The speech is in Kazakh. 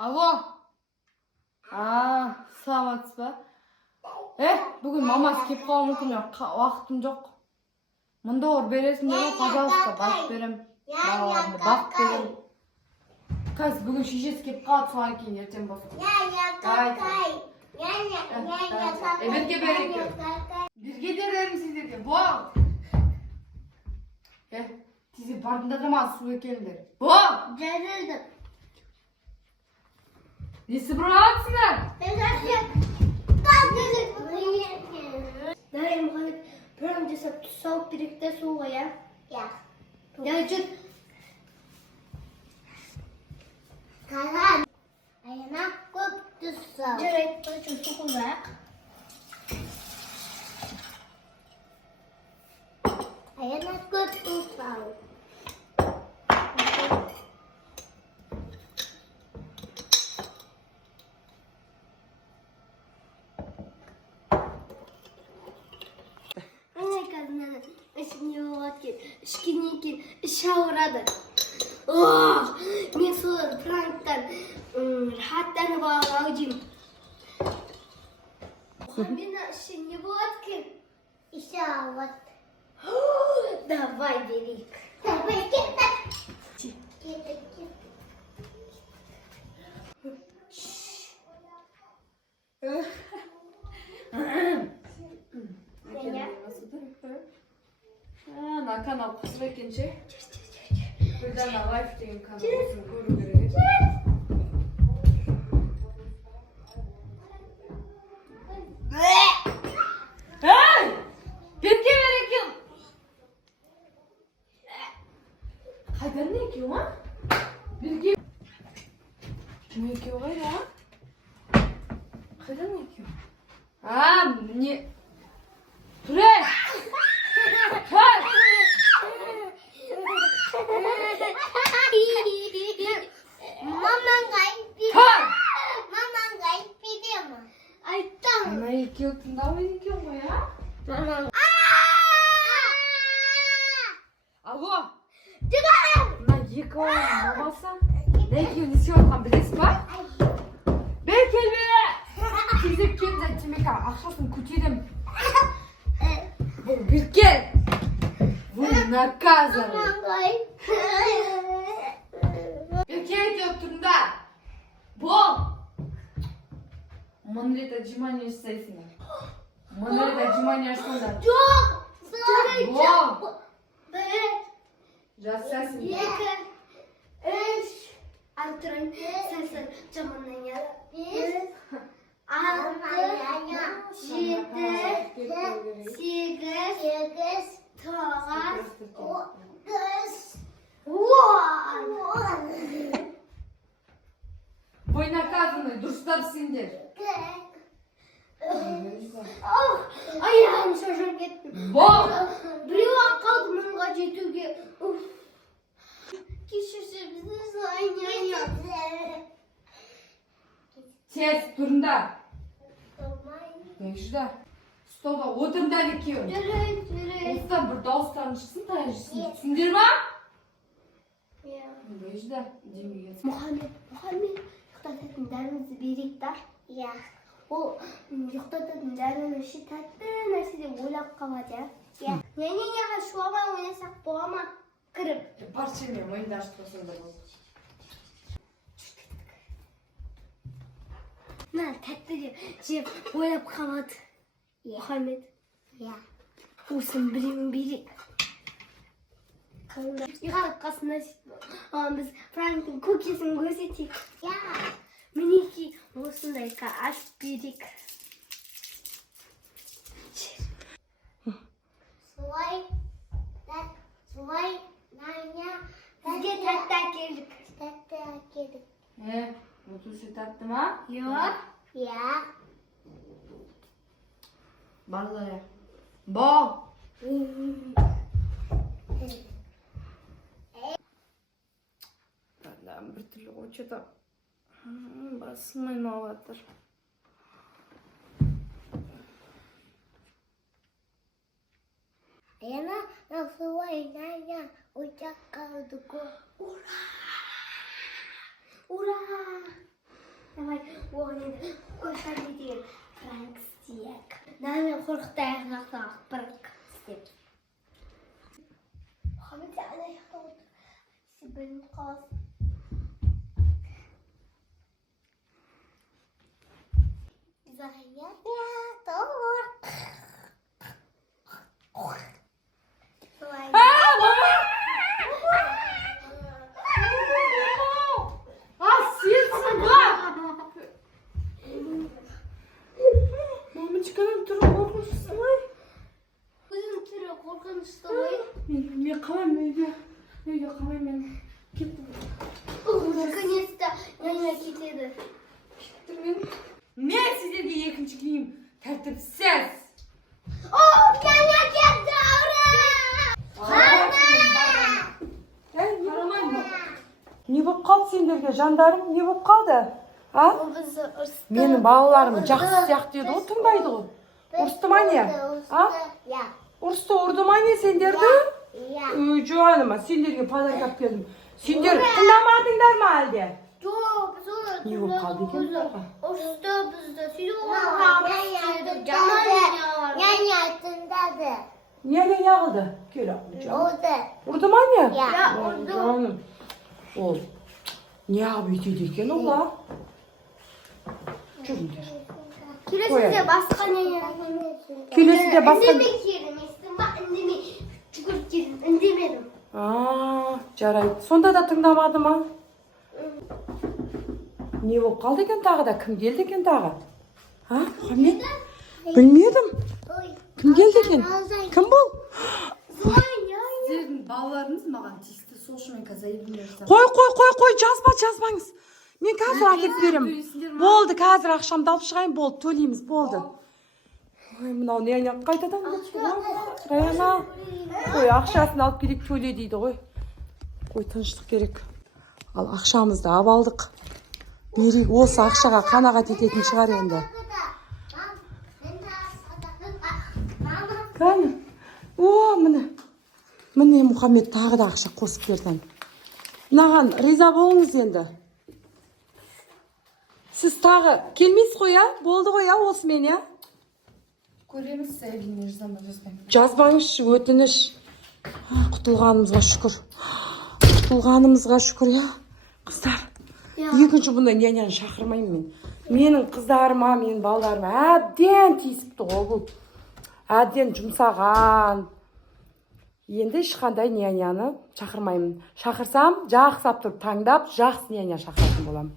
Alo. Саламатсыз ба? Бүгін мамасы келіп қалуы мүмкін, уақытым жоқ. $1000 бересің бе? Пожалуйста, бағып берем. Балаларымды бағып берем. Қазір бүгін шешесі келіп қалады, соған кейін ертең болсын. Бетке берейік. Бірге дерлерім сіздерге. Бол! Тезек бардыңдар да маған су әкеліңдер. Бол! Жарылдым. Не собралатсыңдар? Дарья Мұхаммед прям жасап тұз салып берейік те суға, иә? Иә. Жүр. Қалан. Аяна көп тұз сал. Жарайды, су қойайық. Аяна көп тұз сал. Ішкеннен кейін іші ауырады. Мен сол пранктан рахаттанып алып деймін. Мен іші не болады екен? Іші ауырады. Давай берейік. Давай кеттік. Кеттік. На канал Қызыр екенше. Гүлдана лайф деген каналысын көру керек. Бетке бер екен. Қайдар не екеу, ма? Берге. Не екеу қайда? Қайдар не екеу? Не? Тұре! Екеу тыңдау екен ғой, Алло! Мына екі ойын мамасы не екеуін есе отқан білесіз ба? Бер келмені! Тезек келді, темекі ақшасын көтерем. Бұл Берке! Вы наказаны! Берке екеу тұрыңдар! Бол! Мұнрет отжимание жасайсыңдар. Мұнрет отжимание ашсаңдар. Жоқ! Бол! Бір, Жасайсың. екі, үш. Антырын, сәсін, жаманнан яра. Бес, алты, жеті, сегіз, тоғыз, он. Вы наказаны, дұрыстап сендер. Аяғым шашып кетті. Бол! Біреу-ақ қалды мұнға жетуге. Кешірші бізді зайня. Тез тұрыңдар. Нешіда? Столда отырыңдар екеуін. Жүрейді. Осыдан бір дауыстарын шықсын, тайжысын. Түсіндер ма? Нешіда? Мұхаммед, ұйықтататын дәрімізді берейік та? Иә. Ол ұйықтататын дәрінің іші тәтті нәрсе деп ойлап қалады, иә? Не-не-неға шуамай ойнасақ бола ма? Кіріп. Паршемен ойында ашып қосыңдар болды. На, тәтті деп жеп ойлап қалады. Мұхаммед. Иә. Осыны біреуін берейік. Ұйықтап қасына біз Франктың көкесін көрсетейік. Иә. Мінеки осындай ашып берейік. Солай, Наня. Бізге тәтті әкелдік. Өтуші тәтті ма? Жоқ. Иә. Барлары. Бол! Бір түрлі қойчыда басым айналатыр. Аяна, насылай, Наня, ұшақ қалдық. Ура! Ура! оған енді көшірме деген пранк істейік. Нәмен қорқыт аяқтағы пранк істеп. Мұхаммед ана жақта отыр. Сен білініп қаласың. Мамочканың түрі қорқынышты ғой. Өзінің түрі қорқынышты ғой. Мен қалаймын үйге қалаймын мен. Кеттім. Наконец-то няня кетеді. Мен сіздерге екінші киім тәртіпсіз. Няня кетті, Не болып қалды сендерге, жандарым? Не болып қалды? А? Ол бізді ұрысты. Менің балаларым жақсы сияқты еді, о тыңдайды ғой. Ұрысты ма не? А? Иә. Ұрысты ұрды ма не сендерді? Иә. Жаныма, сендерге подарок алып келдім. Сендер тыңдамадыңдар ма әлде? Жоқ, біз олар Не болып қалды екен бұларға? ұрысты бізді. Сөйтіп няня тыңдады. Не қылды? Кел ақылы Олды. ұрды ма не? Иә, Ой, ұрды. жаным. Ол не қылып өйтеді екен ол, а? Жүріңдер. Келесіде басқа няня. Келесіде басқа... Үндеме келдім, естің ба? Үндеме. Жүгіріп келдім, үндемедім. Жарайды. Сонда да тыңдамады ма? Не болып қалды екен тағы да? Кім келді екен тағы? А, Мұхаммед? Білмедім. Кім келді екен? Кім бұл? Сіздердің балаларыңыз маған тиісті, сол үшін мен қазір айыбымды жасадым. Қой, жазбаңыз. Мен қазір әкеп берем. Болды, қазір ақшамды алып шығайын, болды, төлейміз, болды. Ой, мынау не қайтадан Раяна. Қой, ақшасын алып керек, төле дейді ғой. Қой, тыныштық керек. Ал ақшамызды алып алдық. Берейік, осы ақшаға қанағат ететін шығар енді. Қане? О, міне Мұхаммед тағы да ақша қосып берді. Мынаған риза болыңыз енді. Сіз тағы келмейсіз ғой, а? Болды ғой, а? Осымен, а? Көреміз, әрине жазбаймын. Жазбаңызшы, өтініш. Құтылғанымызға шүкір, я? Қыздар. Екінші бұндай няняны шақырмаймын мен. Менің қыздарыма, менің балдарыма әбден тиісіпті ғой бұл. Әбден жұмсаған. Енді ешқандай няняны шақырмаймын. Шақырсам, жақсылап тұрып таңдап, жақсы няня шақыратын боламын.